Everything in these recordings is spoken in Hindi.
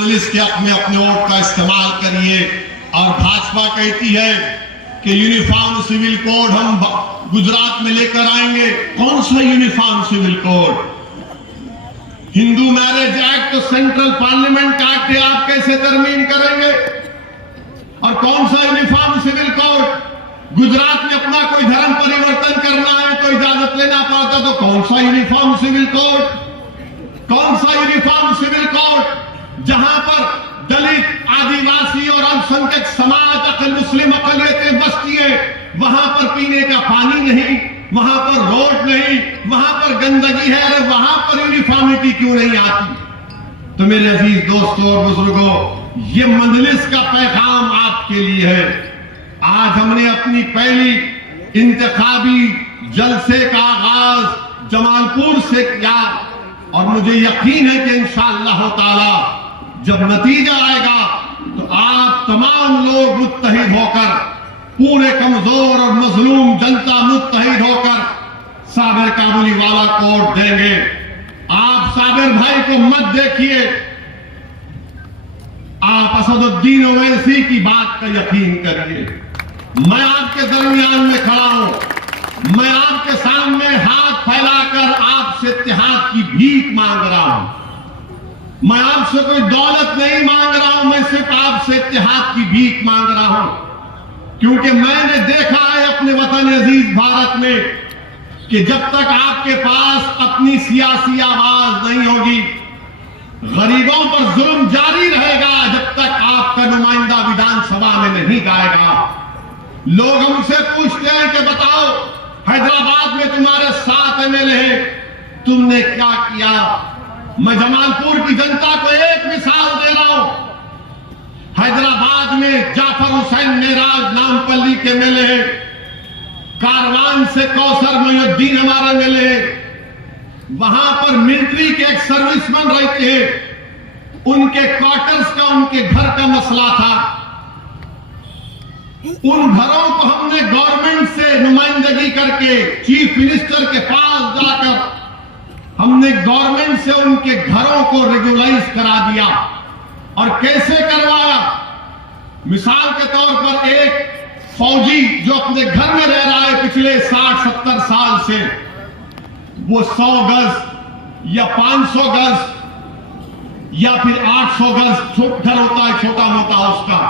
पुलिस के हक में अपने वोट का इस्तेमाल करिए। और भाजपा कहती है कि यूनिफॉर्म सिविल कोड हम गुजरात में लेकर आएंगे। कौन सा uniform civil code? Hindu marriage act तो सेंट्रल पार्लियामेंट का एक्ट है, आप कैसे तरमीम करेंगे? और कौन सा यूनिफॉर्म सिविल कोड? गुजरात में अपना कोई धर्म परिवर्तन करना है तो इजाजत लेना पड़ता, तो कौन सा यूनिफॉर्म सिविल कोड? कौन सा यूनिफॉर्म सिविल कोड? जहां पर दलित, आदिवासी और अल्पसंख्यक समाज, अकल मुस्लिम अकलियतें बसती है, वहां पर पीने का पानी नहीं, वहां पर रोड नहीं, वहां पर गंदगी है। अरे वहां पर यूनिफॉर्मिटी क्यों नहीं आती? तो मेरे अजीज दोस्तों और बुजुर्गों, ये मजलिस का पैगाम आपके लिए है। आज हमने अपनी पहली इंतखाबी जलसे का आगाज जमालपुर से किया और मुझे यकीन है कि इंशाअल्लाह ताला जब नतीजा आएगा तो आप तमाम लोग मुत्तहिद होकर, पूरे कमजोर और मजलूम जनता मुत्तहिद होकर साबिर काबुली वाला को वोट देंगे। आप साबिर भाई को मत देखिए, आप असदुद्दीन ओवैसी की बात का यकीन करिए। मैं आपके दरमियान में खड़ा हूं, मैं आपके सामने हाथ फैलाकर आपसे इत्तेहाद की भीख मांग रहा हूं। मैं आपसे कोई दौलत नहीं मांग रहा हूं, मैं सिर्फ आपसे इत्तेहाद की भीख मांग रहा हूं, क्योंकि मैंने देखा है अपने वतन अजीज भारत में कि जब तक आपके पास अपनी सियासी आवाज नहीं होगी, गरीबों पर जुल्म जारी रहेगा जब तक आपका नुमाइंदा विधानसभा में नहीं जाएगा। लोग हमसे पूछते हैं कि बताओ, हैदराबाद में तुम्हारे 7 एमएलए हैं, तुमने क्या किया? मैं जमालपुर की जनता को एक मिसाल दे रहा हूं। हैदराबाद में जाफर हुसैन मेराज नामपल्ली के एमएलए हैं, कारवान से कौसर मोहिउद्दीन हमारे एमएलए हैं। वहां पर मिलिट्री के एक सर्विसमैन रहते हैं, उनके क्वार्टर्स का, उनके घर का मसला था। उन घरों को हमने गवर्नमेंट से नुमाइंदगी करके चीफ मिनिस्टर के पास जाकर हमने गवर्नमेंट से उनके घरों को रेगुलाइज करा दिया। और कैसे करवाया? मिसाल के तौर पर एक फौजी जो अपने घर में रह रहा है पिछले 60-70 साल से, वो 100 गज या 500 गज या फिर 800 गज घर होता है छोटा मोटा उसका,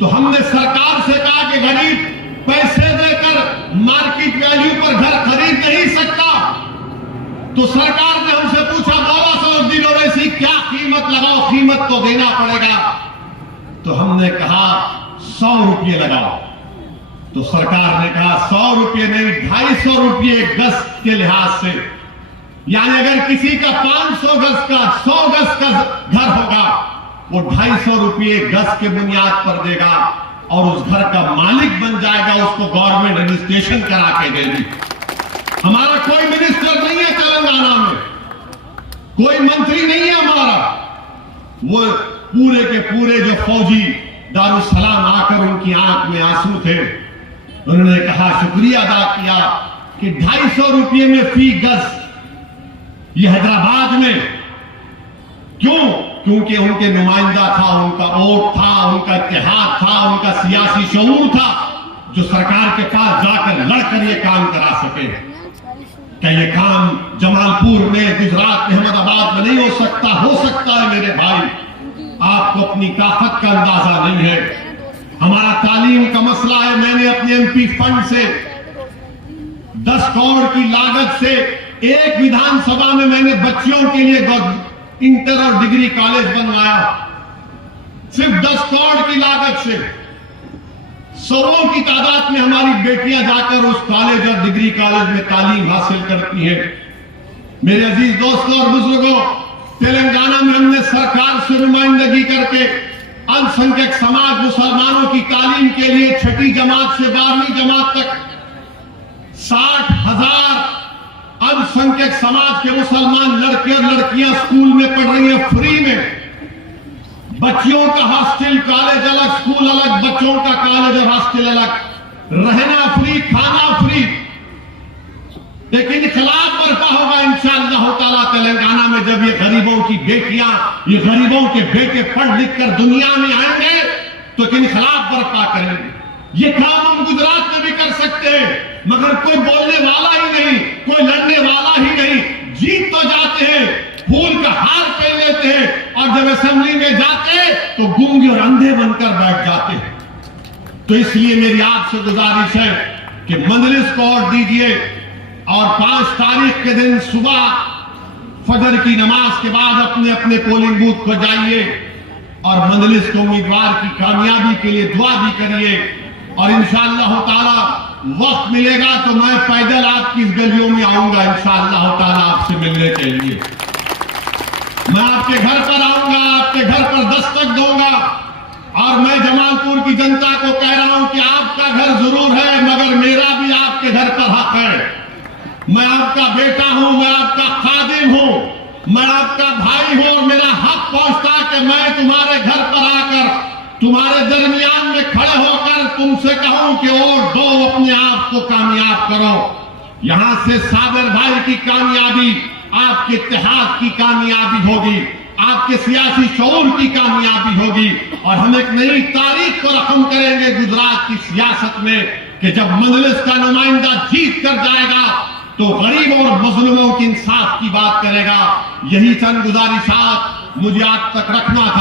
तो हमने सरकार से कहा कि गरीब पैसे देकर मार्केट वैल्यू पर घर खरीद नहीं सकता। तो सरकार ने हमसे पूछा, बाबा असदुद्दीन ओवैसी क्या कीमत लगाओ? कीमत तो देना पड़ेगा। तो हमने कहा 100 रुपये लगाओ। तो सरकार ने कहा 100 रुपये नहीं, 250 रुपये गज के लिहाज से, यानी अगर किसी का 500 गज का 100 गज का घर होगा, वो 250 रुपये गज के बुनियाद पर देगा और उस घर का मालिक बन जाएगा, उसको गवर्नमेंट रजिस्ट्रेशन करा के देगी। हमारा कोई मिनिस्टर नहीं है तेलंगाना में, कोई मंत्री नहीं है हमारा। वो पूरे के पूरे जो फौजी दारुसलाम आकर उनकी आंख में आंसू थे, उन्होंने कहा, शुक्रिया अदा किया कि 250 रुपये में फी गज ये हैदराबाद में। क्यों? क्योंकि उनके नुमाइंदा था, उनका वोट था, उनका इत्तेहाद था, उनका सियासी शऊर था, जो सरकार के पास जाकर लड़कर ये काम करा सके। क्या ये काम जमालपुर में, गुजरात में, अहमदाबाद में नहीं हो सकता? हो सकता है मेरे भाई, आपको अपनी ताकत का अंदाजा नहीं है। हमारा तालीम का मसला है। मैंने अपने एमपी फंड से 10 करोड़ की लागत से एक विधानसभा में मैंने बच्चियों के लिए इंटर और डिग्री कॉलेज बनवाया, सिर्फ 10 करोड़ की लागत से। सौों की तादाद में हमारी बेटियां जाकर उस कॉलेज और डिग्री कॉलेज में तालीम हासिल करती हैं। मेरे अजीज दोस्तों और बुजुर्गों, तेलंगाना में हमने सरकार से नुमाइंदगी करके अल्पसंख्यक समाज मुसलमानों की तालीम के लिए 6ठी जमात से 12वीं जमात तक 60,000 अल्पसंख्यक समाज के मुसलमान लड़के और लड़कियां स्कूल में पढ़ रही हैं फ्री में। बच्चियों का हॉस्टल, कॉलेज अलग, स्कूल अलग, बच्चों का कॉलेज और हॉस्टल अलग, रहना फ्री, खाना फ्री। एक इनकलाब बर्पा होगा इंशाअल्लाह ताला तेलंगाना में। जब ये गरीबों की बेटियां, ये गरीबों के बेटे पढ़ लिख कर दुनिया में आएंगे तो एक इनकलाब बर्पा करेंगे। ये काम हम गुजरात में भी कर सकते हैं, मगर कोई बोलने वाला ही नहीं, कोई लड़ने वाला ही नहीं। जीत तो जाते हैं, फूल का हार पहन लेते हैं, और जब असेंबली में जाते तो गूंगे और अंधे बनकर बैठ जाते हैं। तो इसलिए मेरी आपसे गुजारिश है कि मजलिस को और दीजिए, और 5 तारीख के दिन सुबह फजर की नमाज के बाद अपने अपने पोलिंग बूथ को जाइए और मजलिस को उम्मीदवार की कामयाबी के लिए दुआ भी करिए। और इंशाअल्लाह ताला वक्त मिलेगा तो मैं पैदल आपकी इस गलियों में आऊंगा इंशाअल्लाह ताला आपसे मिलने के लिए। मैं आपके घर पर आऊंगा, आपके घर पर दस्तक दूंगा, और मैं जमालपुर की जनता को कह रहा हूं कि आपका घर जरूर है, मगर मेरा भी आपके घर पर हक है। मैं आपका बेटा हूं, मैं आपका खादिम हूं, मैं आपका भाई हूं, और मेरा हक पहुंचता कि मैं तुम्हारे घर पर आकर तुम्हारे दरमियान में खड़े होकर तुमसे कहूं कि वोट दो, अपने आप को कामयाब करो। यहां से साबिर भाई की कामयाबी आपके इत्तेहाद की कामयाबी होगी, आपके सियासी शऊर की कामयाबी होगी, और हम एक नई तारीख को रकम करेंगे गुजरात की सियासत में कि जब मजलिस का नुमाइंदा जीत कर जाएगा तो गरीब और मजलूमों की इंसाफ की बात करेगा। यही चंद गुजारिशात मुझे आज तक रखना था।